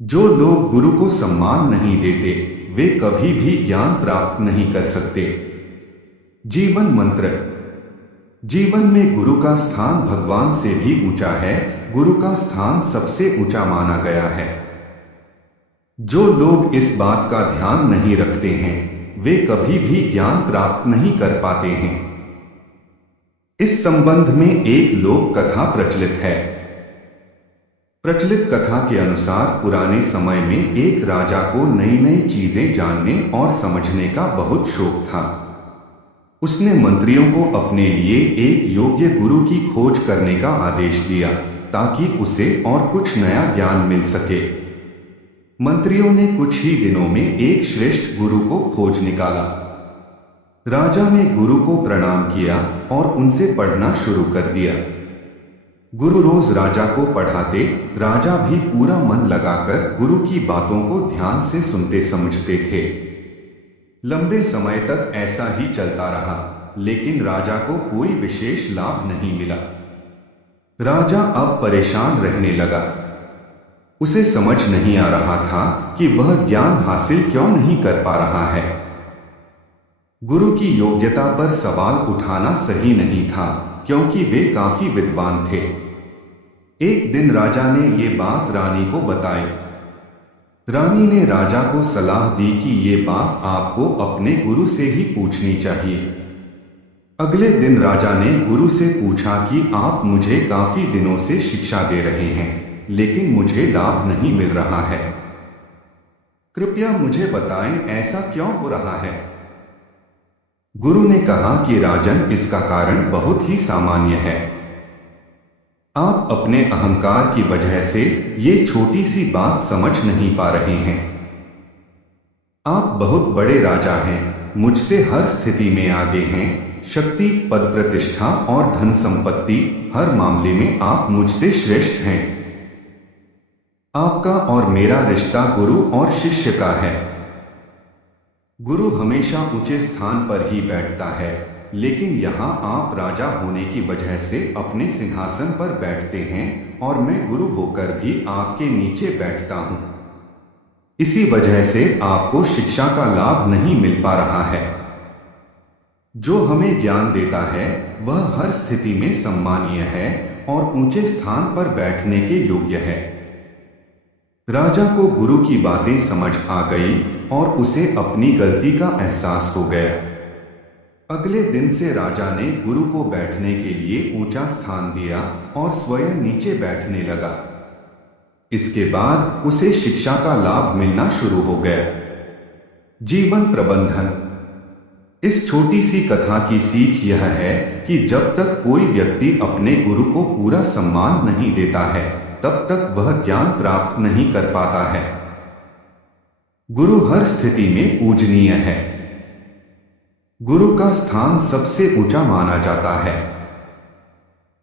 जो लोग गुरु को सम्मान नहीं देते वे कभी भी ज्ञान प्राप्त नहीं कर सकते। जीवन मंत्र। जीवन में गुरु का स्थान भगवान से भी ऊंचा है। गुरु का स्थान सबसे ऊंचा माना गया है। जो लोग इस बात का ध्यान नहीं रखते हैं वे कभी भी ज्ञान प्राप्त नहीं कर पाते हैं। इस संबंध में एक लोक कथा प्रचलित है। प्रचलित कथा के अनुसार पुराने समय में एक राजा को नई नई चीजें जानने और समझने का बहुत शौक था। उसने मंत्रियों को अपने लिए एक योग्य गुरु की खोज करने का आदेश दिया ताकि उसे और कुछ नया ज्ञान मिल सके। मंत्रियों ने कुछ ही दिनों में एक श्रेष्ठ गुरु को खोज निकाला। राजा ने गुरु को प्रणाम किया और उनसे पढ़ना शुरू कर दिया। गुरु रोज राजा को पढ़ाते। राजा भी पूरा मन लगाकर गुरु की बातों को ध्यान से सुनते समझते थे। लंबे समय तक ऐसा ही चलता रहा, लेकिन राजा को कोई विशेष लाभ नहीं मिला। राजा अब परेशान रहने लगा। उसे समझ नहीं आ रहा था कि वह ज्ञान हासिल क्यों नहीं कर पा रहा है। गुरु की योग्यता पर सवाल उठाना सही नहीं था, क्योंकि वे काफी विद्वान थे। एक दिन राजा ने ये बात रानी को बताई। रानी ने राजा को सलाह दी कि ये बात आपको अपने गुरु से ही पूछनी चाहिए। अगले दिन राजा ने गुरु से पूछा कि आप मुझे काफी दिनों से शिक्षा दे रहे हैं, लेकिन मुझे लाभ नहीं मिल रहा है। कृपया मुझे बताएं ऐसा क्यों हो रहा है। गुरु ने कहा कि राजन, इसका कारण बहुत ही सामान्य है। आप अपने अहंकार की वजह से ये छोटी सी बात समझ नहीं पा रहे हैं। आप बहुत बड़े राजा हैं, मुझसे हर स्थिति में आगे हैं। शक्ति, पद प्रतिष्ठा और धन संपत्ति, हर मामले में आप मुझसे श्रेष्ठ हैं। आपका और मेरा रिश्ता गुरु और शिष्य का है। गुरु हमेशा ऊंचे स्थान पर ही बैठता है, लेकिन यहाँ आप राजा होने की वजह से अपने सिंहासन पर बैठते हैं और मैं गुरु होकर भी आपके नीचे बैठता हूँ। इसी वजह से आपको शिक्षा का लाभ नहीं मिल पा रहा है। जो हमें ज्ञान देता है वह हर स्थिति में सम्मानीय है और ऊंचे स्थान पर बैठने के योग्य है। राजा को गुरु की बातें समझ आ गई और उसे अपनी गलती का एहसास हो गया। अगले दिन से राजा ने गुरु को बैठने के लिए ऊंचा स्थान दिया और स्वयं नीचे बैठने लगा। इसके बाद उसे शिक्षा का लाभ मिलना शुरू हो गया। जीवन प्रबंधन। इस छोटी सी कथा की सीख यह है कि जब तक कोई व्यक्ति अपने गुरु को पूरा सम्मान नहीं देता है तब तक वह ज्ञान प्राप्त नहीं कर पाता है। गुरु हर स्थिति में पूजनीय है। गुरु का स्थान सबसे ऊंचा माना जाता है।